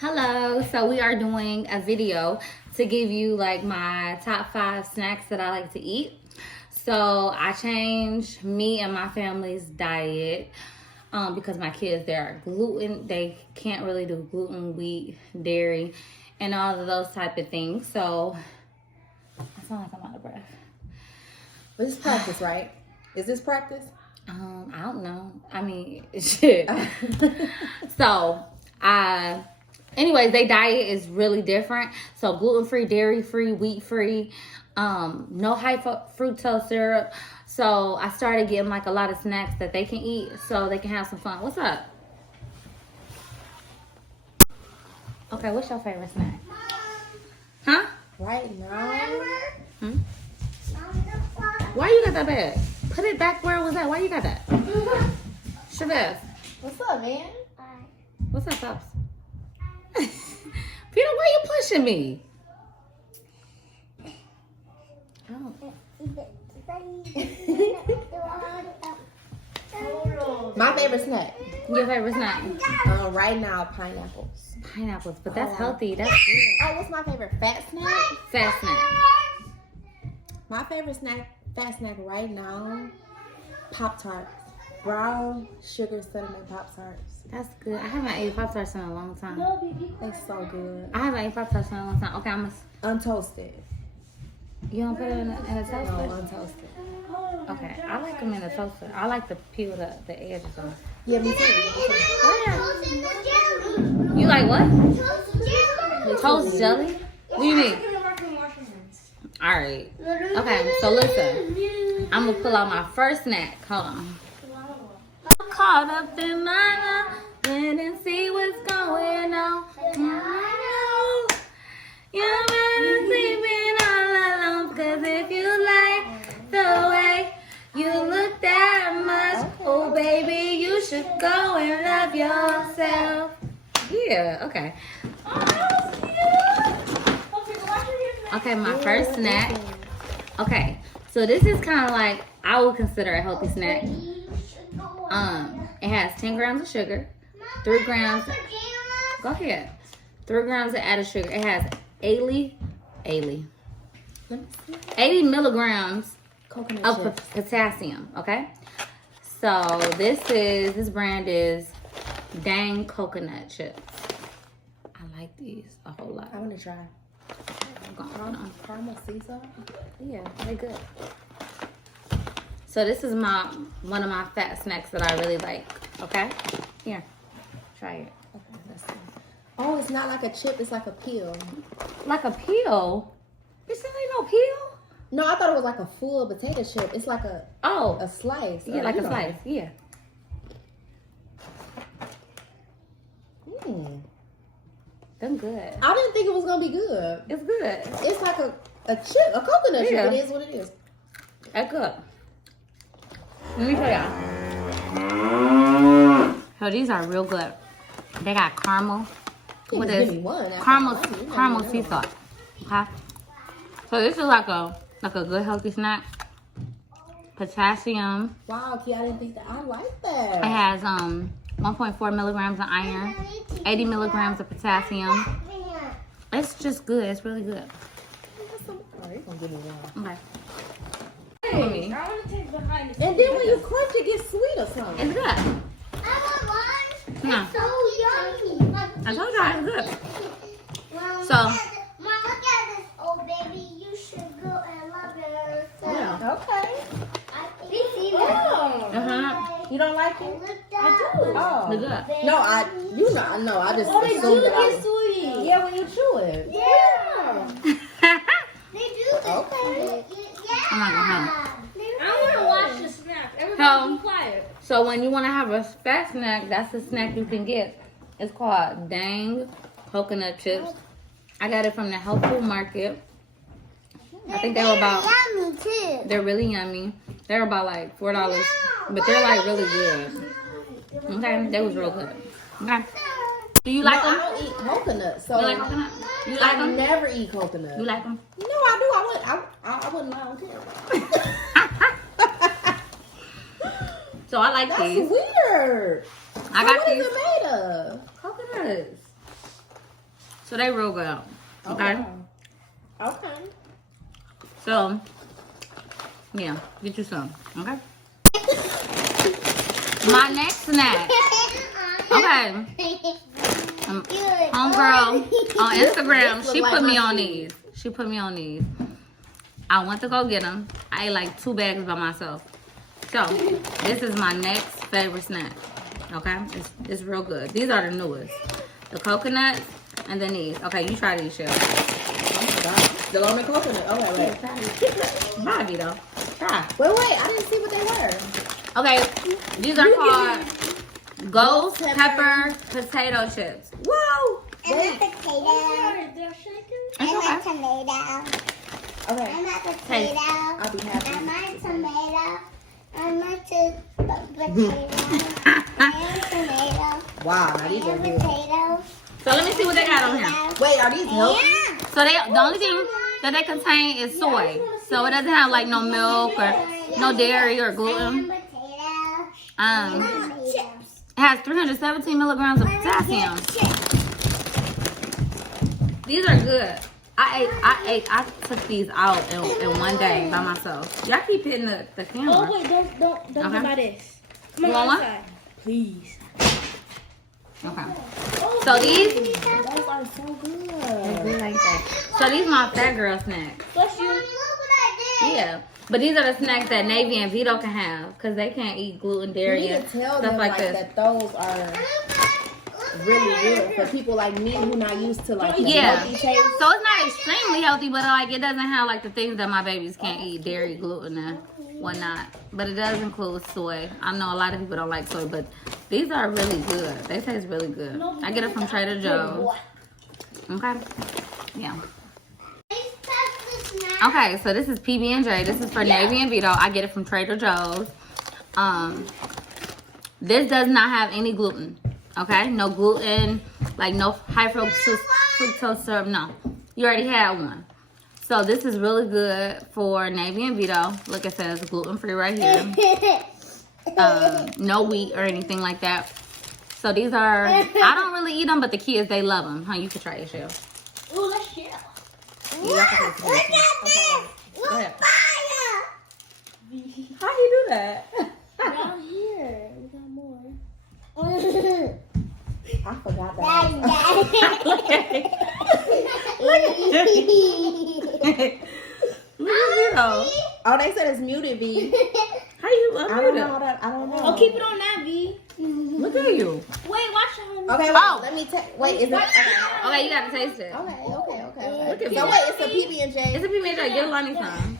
Hello, so we are doing a video to give you like my top 5 snacks that I like to eat. So I changed me and my family's diet because my kids, they're gluten, they can't really do gluten, wheat, dairy, and all of those type of things. So I sound like I'm out of breath. But this is practice, right? Is this practice? I don't know. I mean, shit. So anyways, their diet is really different. So gluten-free, dairy-free, wheat-free, no high fructose syrup. So I started getting like a lot of snacks that they can eat so they can have some fun. What's up? Okay, what's your favorite snack? Huh? Right now. Why you got that bag? Put it back where it was at. Why you got that? Shabazz. What's up, man? What's up, Pops? Peter, why you pushing me? Oh. My favorite snack. Your favorite snack? Right now, pineapples. Pineapples, but that's healthy. That's good. Oh, what's my favorite fat snack? Fat snack. My favorite fat snack right now, Pop-Tarts. Brown sugar cinnamon Pop-Tarts. That's good. I haven't ate Pop-Tarts in a long time. They're so good. I haven't ate Pop-Tarts in a long time. Okay, Untoasted. You don't put it in a toaster? No, untoasted. Okay, I like them in a toaster. I like to peel the edges off. Yeah, me too. You like what? Toast jelly? What do you mean? Alright. Okay, so listen. I'm going to pull out my first snack. Hold on. I'm caught up in my love and see what's going on. You're running sleeping all alone. Cause if you like the way you look that much, oh baby, you should go and love yourself. Yeah, okay. Okay, my first snack. Okay, so this is kind of like, I would consider a healthy snack. It has 10 grams of sugar, 3 grams. Go ahead. 3 grams of added sugar. It has 80 milligrams of potassium. Okay, so this brand is Dang Coconut Chips. I like these a whole lot. I want to try. Caramel sea salt? Yeah, they're good. So this is one of my fat snacks that I really like. Okay, here, try it. Okay, let's see. Oh, it's not like a chip. It's like a peel. Like a peel? This ain't no peel. No, I thought it was like a full potato chip. It's like a slice. Yeah, like a slice. Yeah. Them good. I didn't think it was gonna be good. It's good. It's like a chip, a coconut chip. It is what it is. That's good. Let me show y'all. So these are real good. They got caramel. What is caramel sea salt? Okay. So this is like a good healthy snack. Potassium. Wow, Key, I didn't think that. I like that. It has 1.4 milligrams of iron, 80 milligrams of potassium. It's just good. It's really good. You're gonna give me one. Okay. Hey, I want to take behind the And then when you crunch, it gets sweet or something. It's good. I want one. Yeah. It's so yummy. I told you it's good. Mom, So. Mom, look at this. Oh, baby, you should go and love yourself. Yeah. Okay. I see that. You don't like it? I do. Oh. It's good. No, I just assumed that I was. sweet. Yeah, when you chew it. Yeah. They do this. Okay. Yeah. I'm not gonna have I want to watch the snack. Everybody be quiet. So when you want to have a fat snack, that's the snack you can get. It's called Dang Coconut Chips. I got it from the health food market. I think they were about. Yummy too. They're really yummy. They're about like $4, but they're like really good. Okay, they was real good. Okay. Do you like No, them? I don't eat coconut. So You like coconut? You like I them? never eat coconut. You like them? No, I do. I wouldn't lie on camera. So I like That's these. weird. I So got what these. is it made of? Coconuts. So they real good. Okay. Okay. So yeah, get you some. Okay. My next snack. Okay. Homegirl on Instagram, she put me on these. She put me on these. I went to go get them. I ate like 2 bags by myself. So this is my next favorite snack. Okay, it's real good. These are the newest. The coconuts and then these. Okay, you try these, Shell. Oh my god. The lemon coconut. Oh, wait. Bobby though. Try. Wait, I didn't see what they were. Okay, these are called ghost pepper potato chips. Whoa! I'm a potato. I'm a tomato. Okay. I'm a Hey. potato. I'll be happy. I'm a tomato. I'm a potato. I'm a tomato. Wow, now these are I'm a good. potato. So let me see what they got on here. Wait, are these healthy? Yeah. So the only thing that they contain is soy. So it doesn't have like no milk or no dairy or gluten. I'm a It potato. has 317 milligrams of potassium. These are good. I took these out in one day by myself. Y'all keep hitting the camera. Oh wait, don't Okay. do by this. You Come want on one? outside. Please. Okay. So these, Those are so good. so these my fat girl snacks. Bless you. Look what I did. Yeah. But these are the snacks that Navy and Vito can have because they can't eat gluten, You dairy, need and to tell stuff them like like this. that those are really good for people like me who not used to like the Yeah. healthy taste. So it's not extremely healthy, but like it doesn't have like the things that my babies can't eat, dairy, gluten, and whatnot. But it does include soy. I know a lot of people don't like soy, but these are really good. They taste really good. I get it from Trader Joe's. Okay. Yeah. Okay, so this is PB&J. This is for Navy and Vito. I get it from Trader Joe's. This does not have any gluten. Okay, no gluten, like no high fructose syrup. No, you already had one. So this is really good for Navy and Vito. Look, it says gluten free right here. No wheat or anything like that. So these are, I don't really eat them, but the kids, they love them. Huh? You can try it, Shell. Ooh, let's share. Yeah, I can taste it. Look Go ahead. at fire. How you do that? Down here, we got more. I forgot that. Look at Vito. Oh, they said it's muted, B. How you I don't unmute know. it? I don't know. Oh, keep it on that, V. Look at you. Wait, watch it. Okay, wait. Oh. Let me take. Wait, is it? Okay, you gotta taste it. Okay. Look at So me. wait, it's a PB&J. It's a PB&J. Give Lonnie some.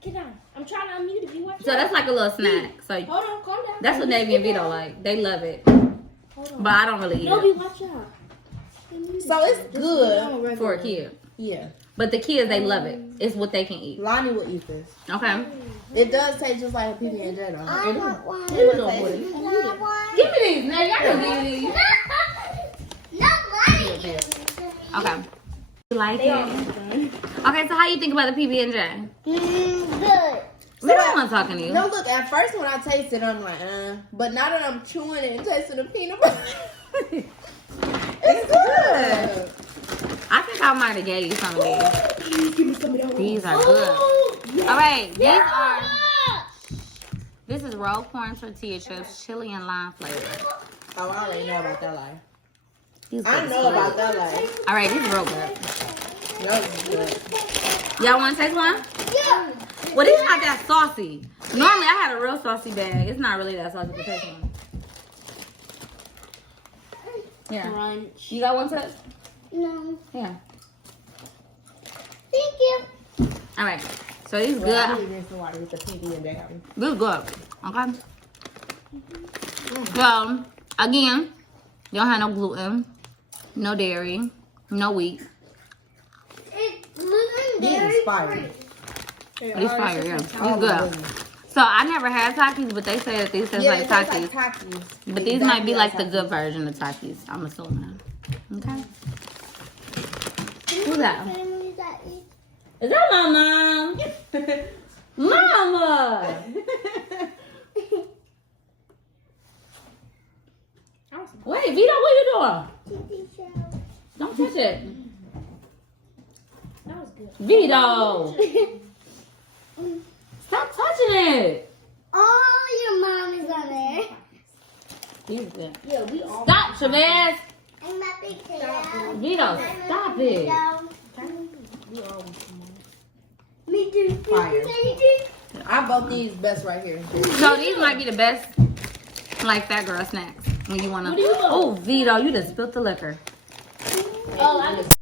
Get down. I'm trying to unmute if you watch So that's like a little snack. So Hold on, calm down. that's what Navy and Vito like. They love it. Hold on. But I don't really eat No, it V, watch out. So it's good. for a kid. Yeah. But the kids, they love it. It's what they can eat. Lonnie will eat this. Okay. It does taste just like a PB&J though. I want one. What you doing with it? I want one. Give me these, Navy. I can give you these. Not money. Okay. You like it? Okay, so how you think about the PB&J? Good. We don't want talking to you. No, look. At first, when I tasted, I'm like, but now that I'm chewing it and tasting the peanut butter, it's good. I think I might have gave you some of these. Give me some of those. These are good. All right, these are. This is rolled corn tortilla chips, chili and lime flavor. Oh, I already know about that life. These I good know as about fuck. that life. All right, these are real good. That was good. Y'all want to take one? Yeah. Well, these not that saucy. Normally, I had a real saucy bag. It's not really that saucy, but take one. Yeah. Crunch. You got one touch? No. Yeah. Thank you. All right. So these Well, I good. really drink some water with the PB&J. This good. Okay. So again, they don't have no gluten, no dairy, no wheat. It's gluten These dairy is fire. free. These fire, yeah. These Oh, my good. goodness. So I never had Takis, but they say that these taste Yeah, like it tastes Takis. like Takis. But these might be like the good version of Takis, I'm assuming. Okay. Who's that? Family that eat. Is that my mom? Mama! Wait, Vito, what you doing? TV show. Don't touch it. Vito! Stop touching it! Oh, your mom is on there. He's good. Yeah, we all. Stop, Shabazz! And my big tail. Vito, stop it. We all. Me too. Fire. Me too. I bought these best right here. So these might be the best, like, fat girl snacks. When you wanna. What do you want? Oh, Vito, you just spilled the liquor. Oh, I just.